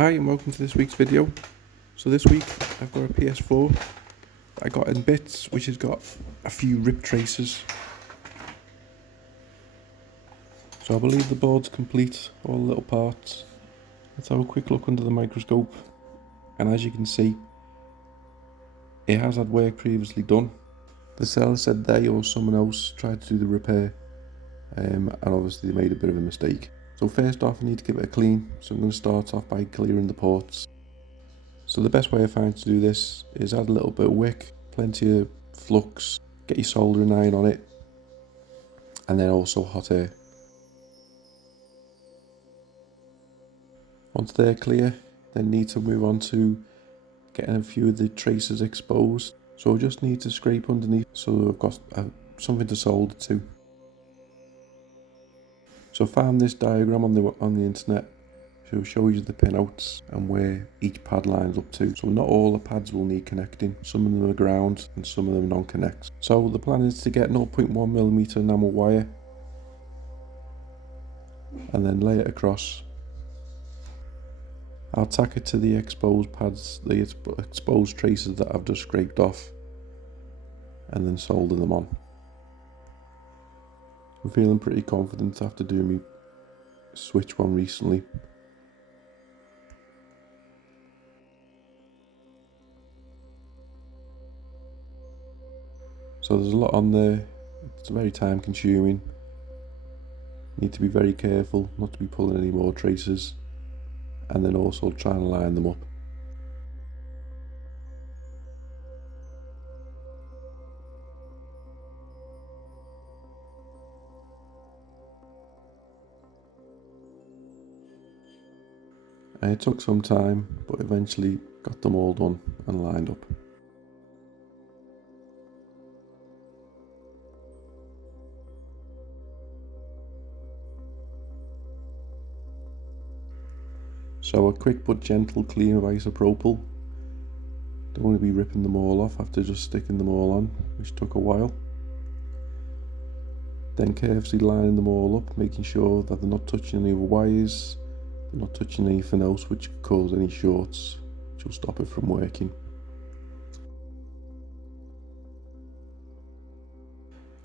Hi and welcome to this week's video. So this week I've got a PS4 that I got in bits, which has got a few rip traces. So I believe the board's complete, all the little parts. Let's have a quick look under the microscope, and as you can see, it has had work previously done. The seller said they or someone else tried to do the repair, and obviously they made a bit of a mistake. So first off, I need to give it a clean, so I'm going to start off by clearing the ports. So the best way I find to do this is add a little bit of wick, plenty of flux, get your soldering iron on it, and then also hot air. Once they're clear, then need to move on to getting a few of the traces exposed. So I just need to scrape underneath so I've got something to solder to. So I found this diagram on the internet. So it shows you the pinouts and where each pad lines up to. So not all the pads will need connecting. Some of them are ground and some of them non-connect. So the plan is to get 0.1mm enamel wire and then lay it across. I'll tack it to the exposed pads, the exposed traces that I've just scraped off, and then solder them on. I'm feeling pretty confident after doing my switch one recently. So there's a lot on there, it's very time consuming. Need to be very careful not to be pulling any more traces, and then also try and line them up. And it took some time, but eventually got them all done and lined up. So a quick but gentle clean of isopropyl. Don't want to be ripping them all off after just sticking them all on, which took a while. Then carefully lining them all up, making sure that they're not touching any of the wires, they're not touching anything else which could cause any shorts, which will stop it from working.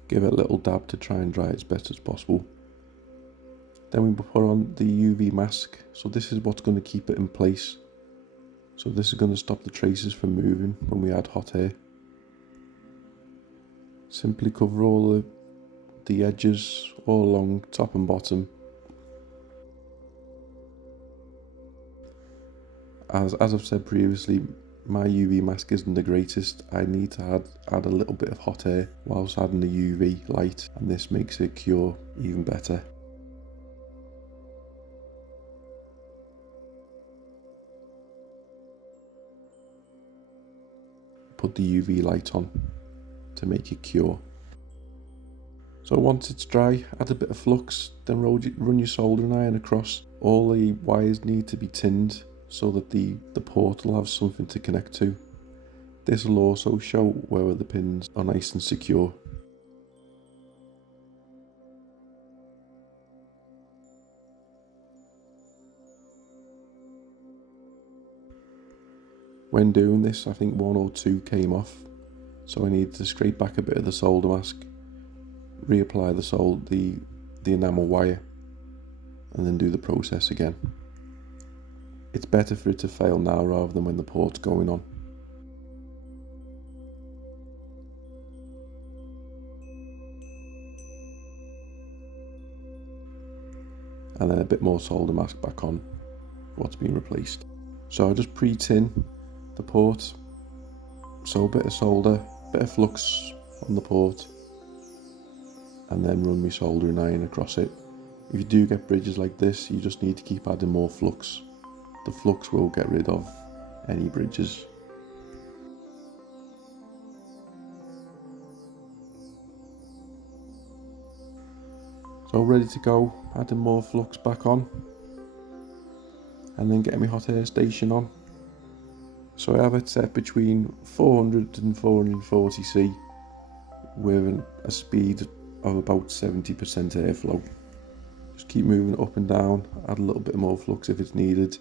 Give it a little dab to try and dry as best as possible. Then we put on the UV mask, so this is what's going to keep it in place. So this is going to stop the traces from moving when we add hot air. Simply cover all the edges all along top and bottom. As I've said previously, my UV mask isn't the greatest. I need to add a little bit of hot air whilst adding the UV light, and this makes it cure even better. Put the UV light on to make it cure. So once it's dry, add a bit of flux, then run your soldering iron across. All the wires need to be tinned so that the port will have something to connect to. This will also show whether the pins are nice and secure. When doing this, I think one or two came off, so I needed to scrape back a bit of the solder mask, reapply the enamel wire, and then do the process again. It's better for it to fail now rather than when the port's going on. And then a bit more solder mask back on what's been replaced. So I just pre-tin the port, so a bit of solder, bit of flux on the port, and then run my soldering iron across it. If you do get bridges like this, you just need to keep adding more flux. The flux will get rid of any bridges. So ready to go, adding more flux back on, and then getting my hot air station on. So I have it set between 400 and 440C with a speed of about 70% airflow. Just keep moving it up and down, add a little bit more flux if it's needed,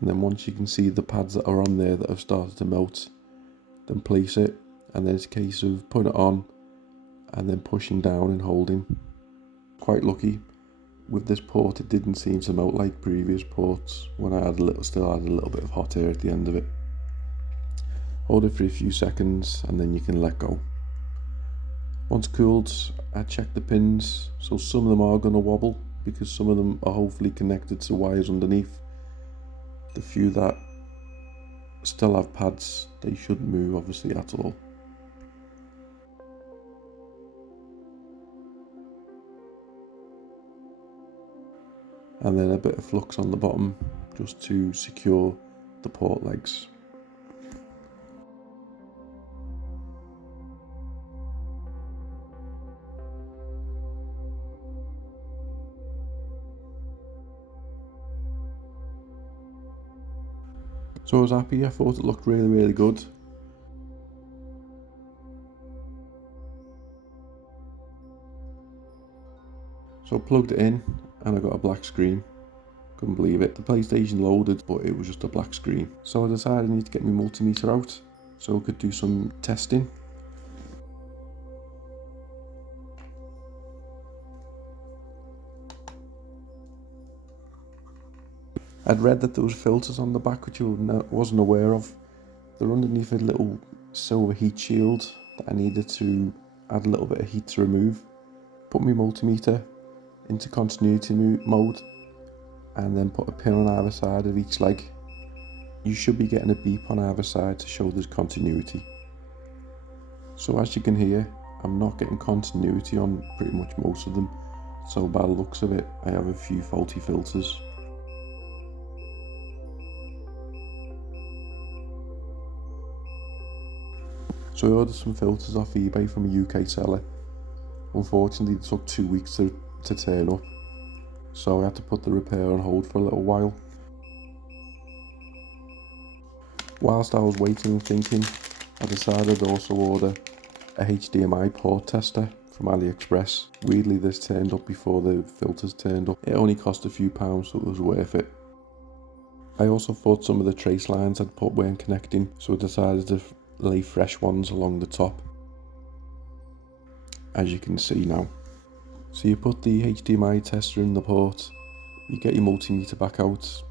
and then once you can see the pads that are on there that have started to melt, then place it, and then it's a case of putting it on and then pushing down and holding. Quite lucky with this port, it didn't seem to melt like previous ports when I still had a little bit of hot air at the end of it. Hold it for a few seconds and then you can let go. Once cooled, I checked the pins, so some of them are going to wobble because some of them are hopefully connected to wires underneath. The few that still have pads, they shouldn't move obviously at all. And then a bit of flux on the bottom just to secure the port legs. So I was happy, I thought it looked really good. So I plugged it in and I got a black screen. Couldn't believe it. The PlayStation loaded, but it was just a black screen. So I decided I need to get my multimeter out so I could do some testing. I'd read that there was filters on the back which I wasn't aware of. They're underneath a little silver heat shield that I needed to add a little bit of heat to remove. Put my multimeter into continuity mode and then put a pin on either side of each leg. You should be getting a beep on either side to show there's continuity. So as you can hear, I'm not getting continuity on pretty much most of them. So by the looks of it, I have a few faulty filters. So I ordered some filters off eBay from a UK seller. Unfortunately, it took 2 weeks to turn up, so I had to put the repair on hold for a little while. Whilst I was waiting and thinking, I decided to also order a HDMI port tester from AliExpress. Weirdly, this turned up before the filters turned up. It only cost a few pounds, so it was worth it. I also thought some of the trace lines I'd put weren't connecting, so I decided to lay fresh ones along the top, as you can see now. So you put the HDMI tester in the port, you get your multimeter back out,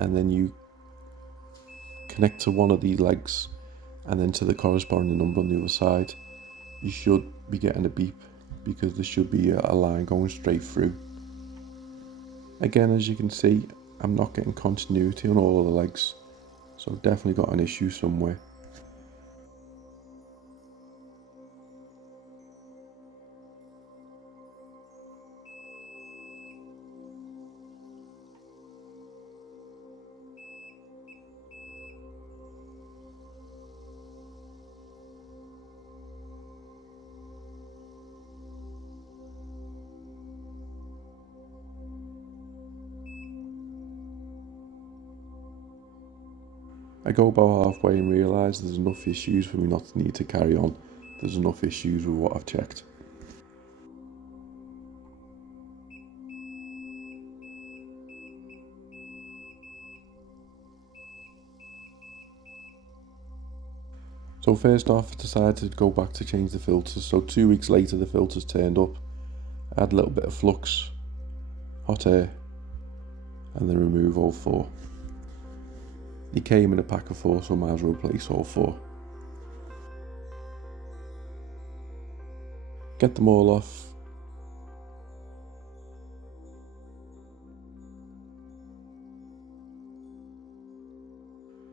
and then you connect to one of these legs and then to the corresponding number on the other side. You should be getting a beep because there should be a line going straight through. Again, as you can see, I'm not getting continuity on all of the legs, so I've definitely got an issue somewhere. I go about halfway and realise there's enough issues for me not to need to carry on. There's enough issues with what I've checked. So first off, I decided to go back to change the filters. So 2 weeks later, the filters turned up. I had a little bit of flux, hot air, and then remove all 4. He came in a pack of 4, so I might as well replace all 4. Get them all off.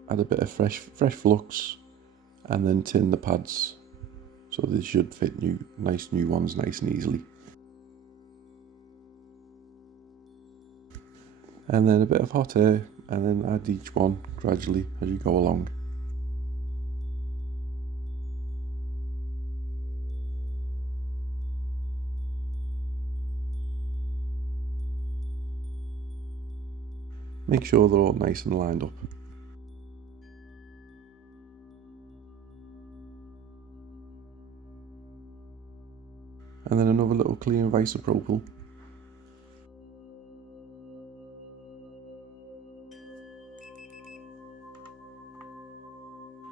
Add a bit of fresh flux, and then tin the pads, so they should fit nice new ones nice and easily. And then a bit of hot air, and then add each one gradually as you go along. Make sure they're all nice and lined up. And then another little clean of isopropyl.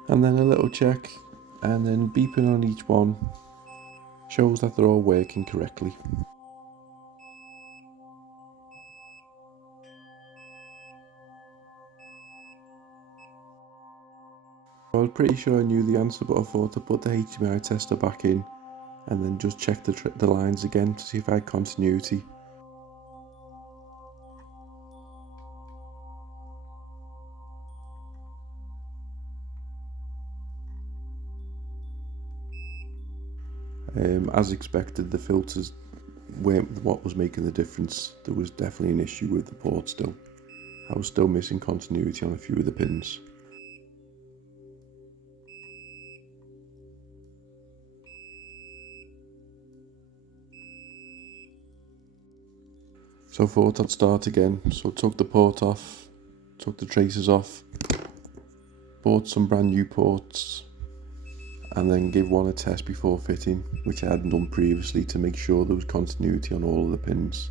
And then a little check, and then beeping on each one shows that they're all working correctly. I was pretty sure I knew the answer, but I thought to put the HDMI tester back in and then just check the lines again to see if I had continuity. As expected, the filters weren't what was making the difference. There was definitely an issue with the port still. I was still missing continuity on a few of the pins. So I thought I'd start again, so I took the port off, took the traces off, bought some brand new ports, and then gave one a test before fitting, which I hadn't done previously, to make sure there was continuity on all of the pins.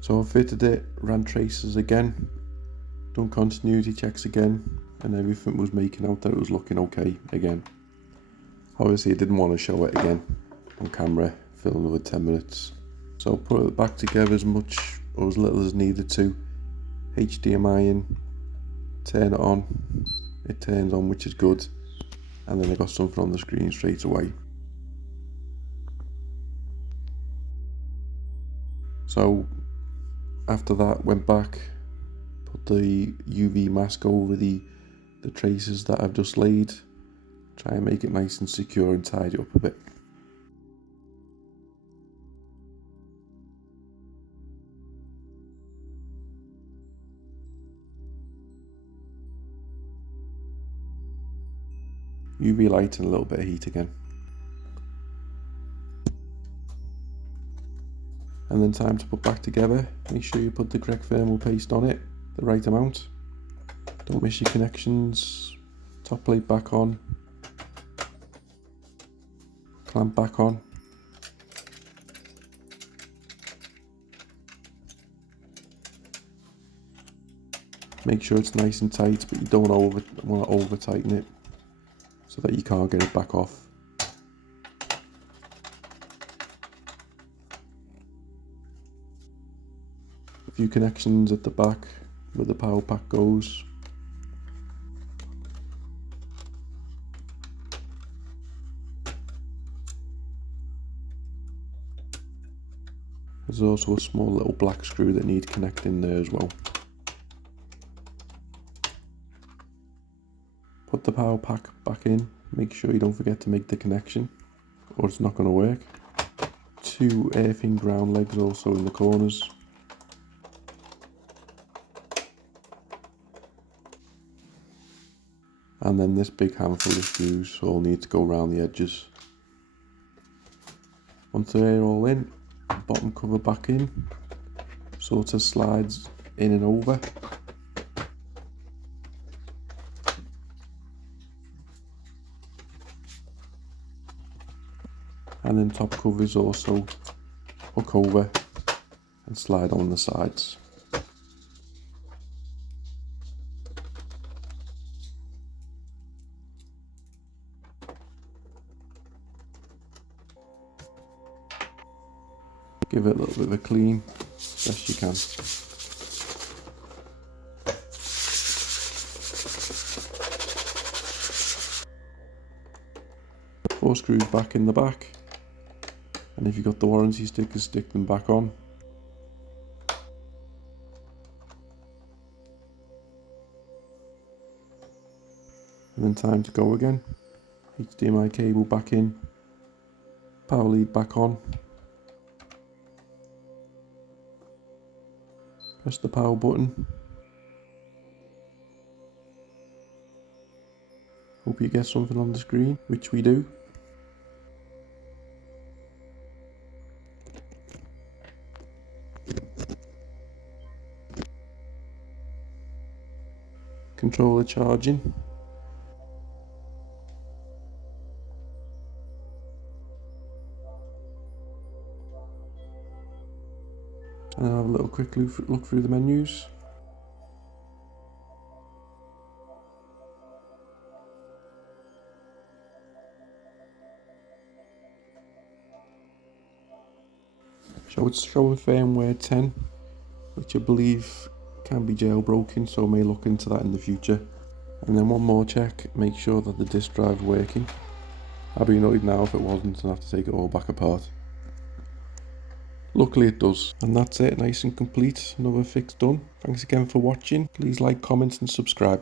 So I fitted it, ran traces again, done continuity checks again, and everything was making out that it was looking okay again. Obviously I didn't want to show it again on camera for another 10 minutes. So I put it back together as much or as little as needed to. HDMI in, turn it on, it turns on, which is good, and then I got something on the screen straight away. So after that, went back, put the UV mask over the traces that I've just laid, try and make it nice and secure and tidy up a bit. UV light and a little bit of heat again. And then time to put back together. Make sure you put the correct thermal paste on it, the right amount. Don't miss your connections. Top plate back on. Clamp back on. Make sure it's nice and tight, but you don't want to over tighten it so that you can't get it back off. A few connections at the back where the power pack goes. There's also a small little black screw that needs connecting there as well. Put the power pack back in, make sure you don't forget to make the connection or it's not going to work. 2 earthing ground legs also in the corners. And then this big handful of screws all need to go around the edges. Once they're all in, bottom cover back in, sort of slides in and over. And then top covers also hook over and slide on the sides. Give it a little bit of a clean, as best you can. 4 screws back in the back, and if you've got the warranty stickers, stick them back on. And then time to go again. HDMI cable back in, power lead back on. Press the power button. Hope you get something on the screen, which we do. Controller charging. And I'll have a little quick look through the menus. So it's showing firmware 10, which I believe can be jailbroken, so I may look into that in the future. And then one more check, make sure that the disk drive is working. I'd be annoyed now if it wasn't and have to take it all back apart. Luckily it does. And that's it, nice and complete. Another fix done. Thanks again for watching. Please like, comment and subscribe.